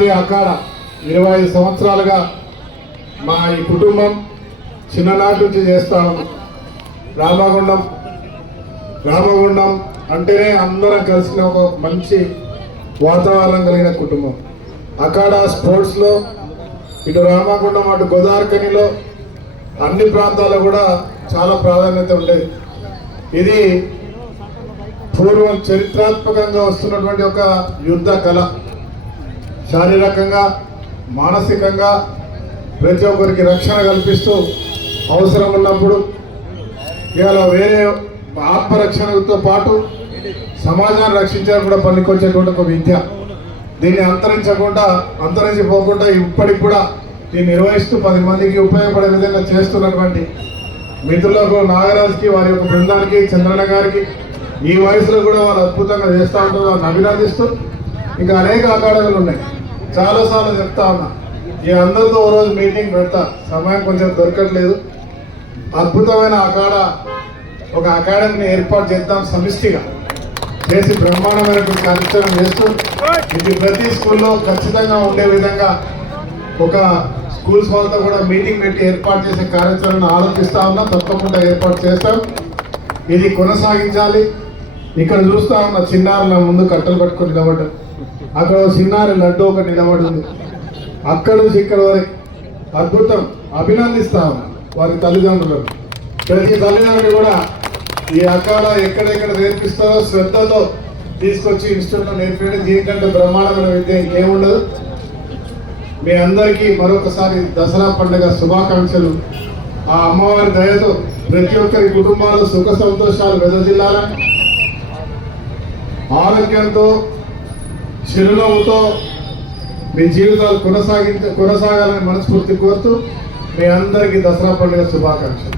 గోదావరి అఖాడ 25 సంవత్సరాలుగా మా ఈ కుటుంబం చిన్ననాటి నుంచి చేస్తాము. రామగుండం అంటేనే అందరం కలిసిన ఒక మంచి వాతావరణం కలిగిన కుటుంబం. అఖాడ స్పోర్ట్స్లో ఇటు రామగుండం అటు గోదావరికనిలో అన్ని ప్రాంతాల్లో కూడా చాలా ప్రాధాన్యత ఉండేది. ఇది పూర్వం చరిత్రాత్మకంగా వస్తున్నటువంటి ఒక యుద్ధ కళ. శారీరకంగా మానసికంగా ప్రతి ఒక్కరికి రక్షణ కల్పిస్తూ అవసరం ఉన్నప్పుడు ఇలా వేరే ఆత్మరక్షణతో పాటు సమాజాన్ని రక్షించడానికి కూడా పనికొచ్చేటువంటి ఒక విద్య. దీన్ని అంతరించిపోకుండా ఇప్పటికి కూడా దీన్ని నిర్వహిస్తూ 10 మందికి ఉపయోగపడే విధంగా చేస్తున్నటువంటి మిత్రులకు నాగరాజ్కి వారి యొక్క బృందానికి చంద్రన్న గారికి ఈ వయసులో కూడా వాళ్ళు అద్భుతంగా చేస్తూ ఉంటారు. వాళ్ళని అభినందిస్తూ ఇంకా అనేక అకాడమీలు ఉన్నాయి. చాలాసార్లు చెప్తా ఉన్నా ఈ అందరితో ఓ రోజు మీటింగ్ పెడతా, సమయం కొంచెం దొరకట్లేదు. అద్భుతమైన ఒక అకాడమీని ఏర్పాటు చేద్దాం, సమిష్టిగా చేసి బ్రహ్మాండమైన కార్యక్రమం చేస్తూ ఇది ప్రతి స్కూల్లో ఖచ్చితంగా ఉండే విధంగా ఒక స్కూల్స్ వాళ్ళతో కూడా మీటింగ్ పెట్టి ఏర్పాటు చేసే కార్యక్రమాన్ని ఆలోచిస్తా ఉన్నా. తప్పకుండా ఏర్పాటు చేస్తాం. ఇది కొనసాగించాలి. ఇక్కడ చూస్తా ఉన్న చిన్నారుల ముందు కట్టలు పట్టుకొని నిలబడ్డారు. అక్కడ చిన్నారి లడ్డు ఒకటి నిలబడి ఉంది. అక్కడ నుంచి ఇక్కడ వరకు అద్భుతం. అభినందిస్తా ఉన్నా వారి తల్లిదండ్రులు. ప్రతి తల్లిదండ్రులు కూడా ఈ అఖాడ ఎక్కడెక్కడ నేర్పిస్తారో శ్రద్ధతో తీసుకొచ్చి ఇన్స్టిట్యూట్లో నేర్పించడం దీనికంటే బ్రహ్మాండమైన విద్య ఇంకేముండదు. మీ అందరికీ మరొకసారి దసరా పండుగ శుభాకాంక్షలు. ఆ అమ్మవారి దయతో ప్రతి ఒక్కరి కుటుంబాలు సుఖ సంతోషాలు వెదజిల్లాలని, ఆరోగ్యంతో చిరునవ్వుతో మీ జీవితాలు కొనసాగాలని మనస్ఫూర్తి కోరుతూ మీ అందరికీ దసరా పండుగ శుభాకాంక్షలు.